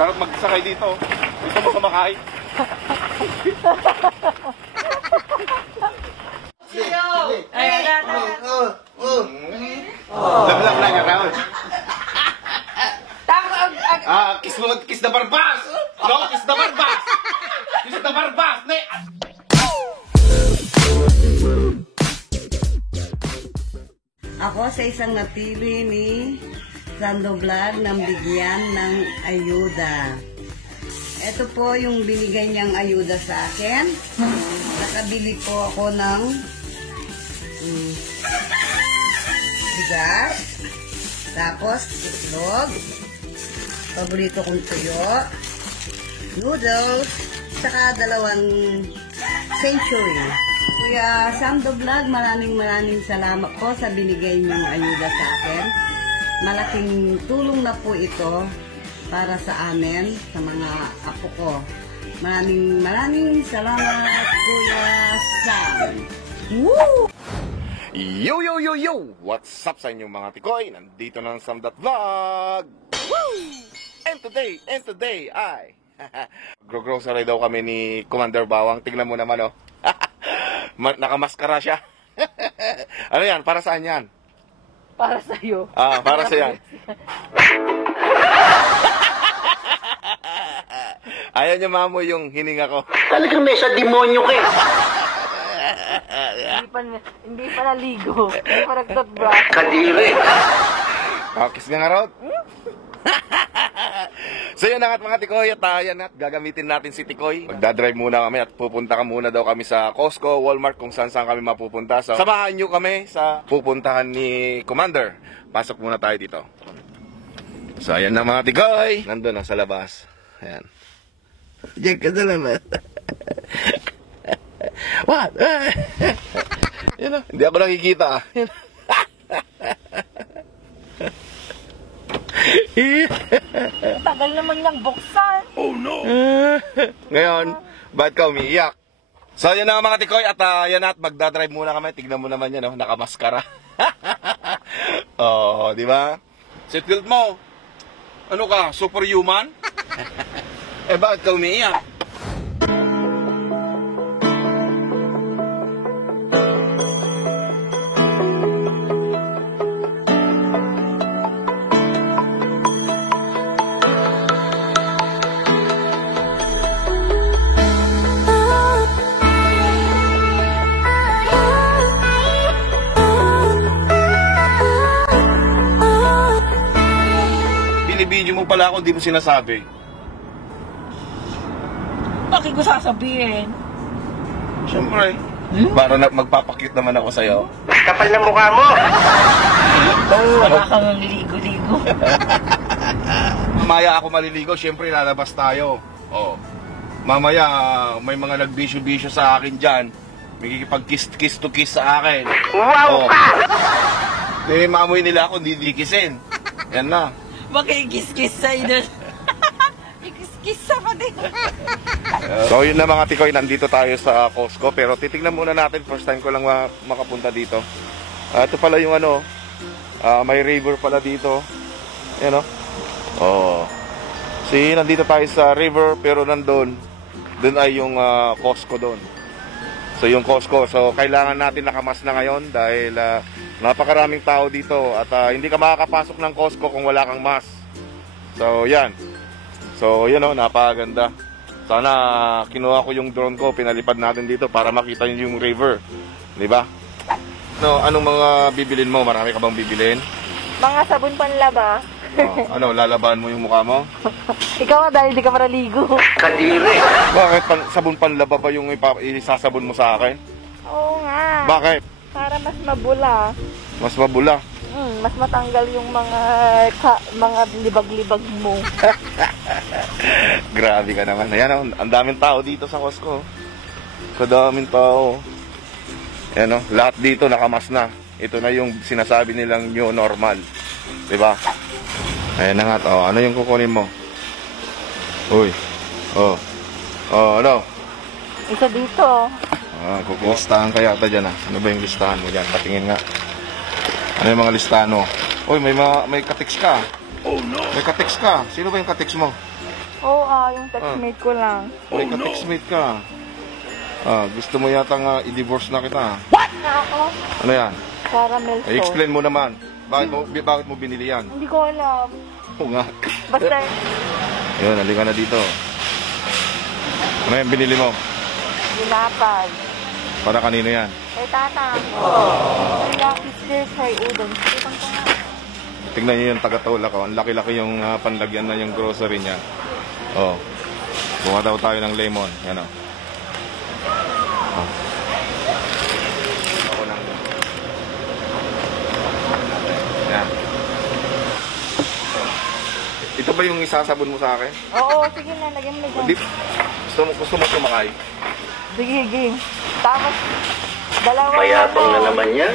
Sarap magsakay dito. Gusto mo sumakay? Lablab lang yung round. Kiss the barbas! No, kiss the barbas! Kiss the barbas! Ako sa isang napili ni Sando Vlog ng bigyan ng ayuda. Ito po yung binigay niyang ayuda sa akin. Nakabili po ako ng bigas, tapos itlog, paborito kong tuyo, noodles, saka 2 century. Kuya Sando Vlog, maraming salamat po sa binigay niyong ayuda sa akin. Malaking tulong na po ito para sa amin, sa mga apo ko. Maraming salamat, Kuya Sam. Woo! Yo! What's up sa inyong mga tikoy? Nandito na ang Sam.Vlog! Woo! And today ay grocery daw kami ni Commander Bawang. Tingnan mo naman, oh. Nakamaskara siya. Ano yan? Para saan yan? Para sa'yo. Para sa yan. Ayaw niya mamoy yung hininga ko. Talagang may sa demonyo ka. Hindi pa naligo. Hindi pa nagtoothbrush. Kadiri. Kiss nga nga, Rod. So yun na nga mga tikoy, at yan at gagamitin natin si Tikoy. Magdadrive muna kami at pupunta ka muna daw kami sa Costco, Walmart, kung saan kami mapupunta. So samahan nyo kami sa pupuntahan ni Commander. Pasok muna tayo dito. So ayan na mga tikoy, nandun na sa labas. Ayan. Diyan ka na naman. What? Yan na, hindi ako nakikita. Tagal naman niyang buksan. Oh no! Ngayon, ba't ka umiiyak? So yan na mga tikoy, at yan na, at magdadrive muna kami. Tignan mo naman yan, oh, nakamaskara. Oh, di ba? Seatbelt mo. Ano ka, superhuman? Bakit ka umiiyak? Binibidyo mo pala ako, di mo sinasabi. Bakit ko sasabihin? Siyempre. Para magpapakute naman ako sa'yo. Kapal ng mukha mo. Wala kang ligo-ligo. Mamaya ako maliligo, siyempre lalabas tayo. Oh. Mamaya may mga nagbisyo-bisyo sa akin dyan. May kikipag-kiss to kiss sa akin. Wow ka! Maamoy nila ako, hindi dikisin. Yan na. Makikis-kiss sa'yo doon. Ikis-kiss sa pati. So yun na mga tikoy, nandito tayo sa Costco. Pero titignan muna natin, first time ko lang makapunta dito. Ito pala yung ano, may river pala dito. Yan o. Oh. See, nandito tayo sa river, pero doon ay yung Costco doon. So yung Costco, so kailangan natin nakamas na ngayon dahil napakaraming tao dito at hindi ka makakapasok ng Costco kung wala kang mask. So yan. So yun o, napakaganda. Sana kinuha ko yung drone ko, pinalipad natin dito para makita yung river. Di ba? No, anong mga bibilin mo? Marami ka bang bibilin? Mga sabon panlaba. Ano, lalaban mo yung mukha mo? Ikaw dahil di ka maraligo. Kadiri. Bakit sabon panlaba pa yung isasabon mo sa akin? Oo nga. Bakit? Para mas mabula. Mas mabula. Mas matanggal yung mga libag-libag mo. Grabe ka naman. Ayan, ang daming tao dito sa Costco. Kadaming tao. Ayan, lahat dito nakamas na. Ito na yung sinasabi nilang new normal. Diba? Ayan na nga. Oh, ano yung kukunin mo? Uy. Oh. Oh, ano? Isa dito. Listahan kaya ito dyan. Ano ba yung listahan mo dyan? Patingin nga. Ano yung mga listahan mo? Uy, may katix ka. Oh no! May katix ka. Sino ba yung katix mo? Oo, yung textmate ko lang. May ka-textmate ka. Gusto mo yata nga i-divorce na kita. Na ako? Ano yan? Caramel sauce. Explain mo naman. Bakit mo binili yan? Hindi ko alam. Oo nga. Basta, Yun, halika na dito. Ano yan binili mo? ginapag. Para kanino yan? Kay tata. Lucky stir fry udon. Kitang ko nga. Tingnan niyo yung taga-Tolak ko. Ang laki-laki yung panlagyan na yung grocery niya. Oh. Buka daw tayo ng lemon. Yan o. Oh. Ako ng... Yan. Ito ba yung isasabon mo sa akin? Oo, sige na, lagyan mo na dyan. Hindi. Gusto mo sumakay? Sige, game. Tapos, dalawa Mayabang na naman yan.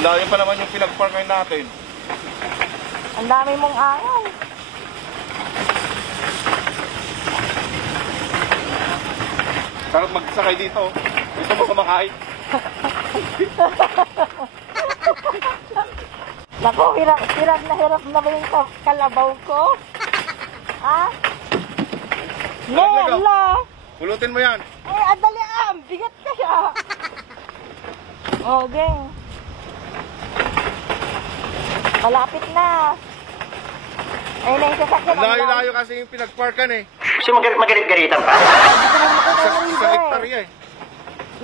Ang layo pa naman yung pinag-park natin. Ang dami mong ayaw. Sarap magsakay dito. Gusto mo sumakay? Naku, hirap na ba yung kalabaw ko? Ha? Talaga? Nela! Pulutin mo yan. Eh, adali bigat kaya. Oh, gang. Malapit na. Ayun na yung sasakyan. Ang layo-layo kasi yung pinag-parkan eh. Gusto mo magalit-galitan pa? Isang hektarya eh.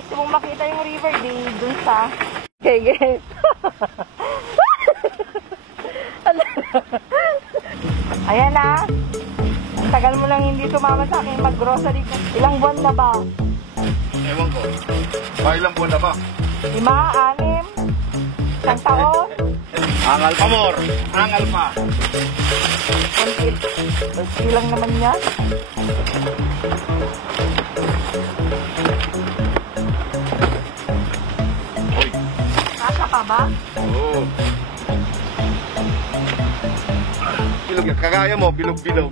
Gusto mong makita yung river, di dun sa... Okay, guys. Ayan na. Ang tagal mo lang hindi sumama sa akin mag-grocery ko. Ilang buwan na ba? Ewan ko. Ilang buwan na ba? 5, 6, isang taon? Angal pa, Mor. Angal pa. Kunti lang naman yan. Uy. Kasha pa ba? Oo. Bilog yan. Kagaya mo, bilog-bilog.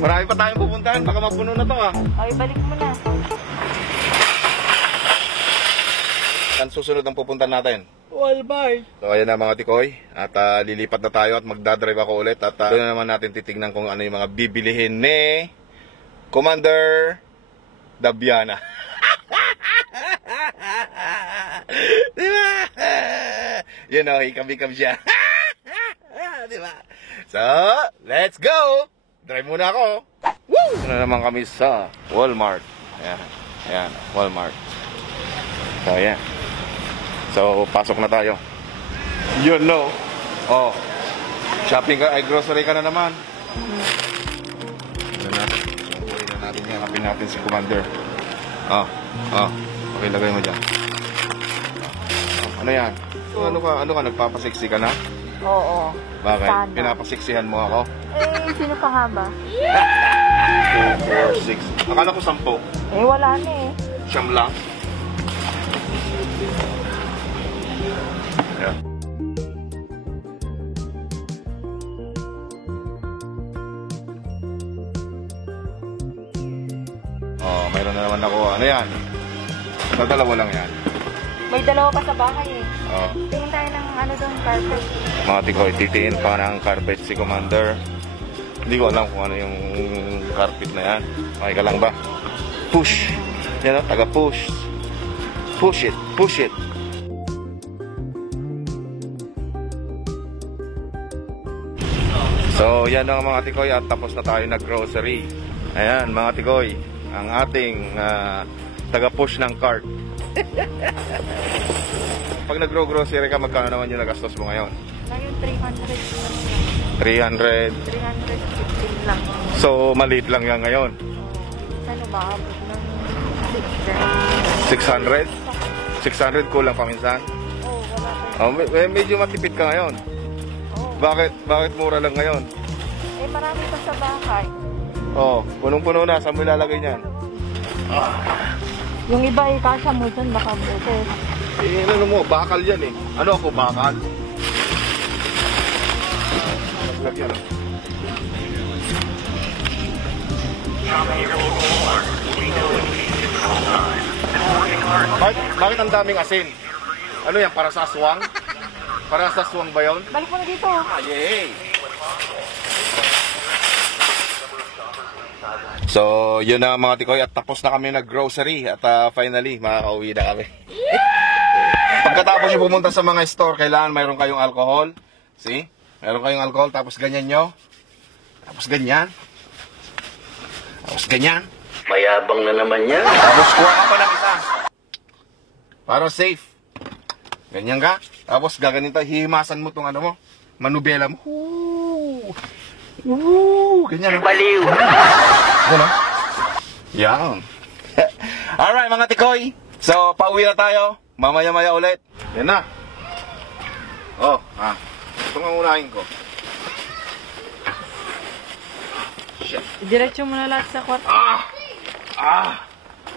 Marami pa tayong pupuntahan. Baka mapuno na to ah. O, ibalik mo na. Ang susunod ang pupuntahan natin. Walmart. So ayan na mga tikoy. At lilipat na tayo at magdadrive ako ulit. At doon na naman natin titignan kung ano yung mga bibilihin ni Commander Dabiana. Diba? Yun o, hikam-hikam siya. Diba? So, let's go! Drive muna ako. Woo! Ito na naman kami sa Walmart. Ayan. Ayan, Walmart. So, ayan. So, pasok na tayo. Yun, no? Oh. Shopping ka, ay grocery ka na naman. Ano na? Uwi na natin yan. Hanapin natin si Commander. Oh. Oh. Okay, lagay mo dyan. Ano yan? Ano ka? Nagpapaseksi ka na? Oo. Bakit? Sana. Pinapaseksihan mo ako? Eh, sino pa nga ba? 2, 4, 6. Akala ko 10. Eh, wala na eh. Siyam lang. Yeah. Oh, mayroon na naman ako. Ano yan? Sa dalawa lang yan. May dalawa pa sa bahay eh. Oh. Tingin tayo ng ano doon, carpet. Mga tikoy, titiin pa ng carpet si Commander. Hindi ko alam kung ano yung carpet na yan. Okay ka lang ba? Push. Yan o, taga-push. Push it. Push it. So, yan ang mga tikoy at tapos na tayo nag-grocery. Ayan, mga tikoy, ang ating taga-push ng cart. Pag nag-grocery ka, magkano naman yung nagastos mo ngayon? Lang yung 300. 315 lang. So, maliit lang yan ngayon. minsan umaabot ng 600. 600? 600 kulang pa minsan? Oo, wala pa. Medyo matipid ka ngayon. Oo. Bakit mura lang ngayon? Eh, marami pa sa bahay. Punong-puno na. Saan mo ilalagay niyan? Yung iba, ikasya mo dyan, baka buses. Ano mo? Bakal yan eh. Ano ako, bakal? Lagyan. Bakit ang daming asin? Ano yan? Para sa aswang? Para sa aswang ba yun? Balik mo na dito. Yay! So, yun na mga tikoy at tapos na kami nag-grocery at finally, makakauwi na kami. Pagkatapos nyo pumunta sa mga store, kailangan mayroon kayong alcohol. See? Mayroon kayong alcohol, tapos ganyan nyo. Tapos ganyan. Tapos ganyan. Mayabang na naman yan. Tapos kuha ka pa ng isa. Para safe. Ganyan ka. Tapos gaganito, hihimasan mo tong ano mo. Manubela mo. Ganyan. Baliw. Ano? Yan. Alright mga tikoy. So, pauwi na tayo. Mamaya-maya ulit. Yan na. Ito nga unahin ko. Shit. Diretso mo na lahat sa kwarto.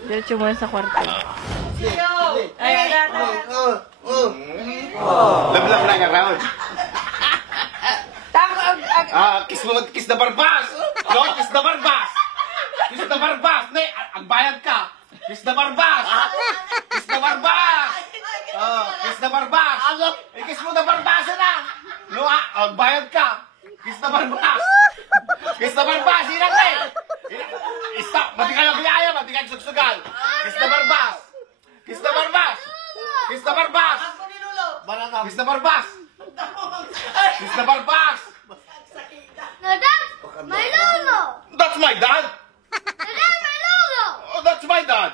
Diretso mo na sa kwarto. Ay, Lablab lang around. Kiss the barbas! No, kiss the barbas! Kiss the barbas! Ne, ang bayad ka! Kiss the barbas! Kiss the barbas! Kiss the barbas! Kiss mo the barbas na! No, ang bayad ka! Kiss the barbas! Kiss the barbas! Hirang na eh! Stop! Mati kayo biyaya! Mati kayo sugsugal! Kiss the barbas! Kiss the barbas! Kiss the barbas! Kiss the barbas! Kiss the barbas! No, that's my Lolo! That's my dad! No, that's my Lolo! Oh, that's my dad!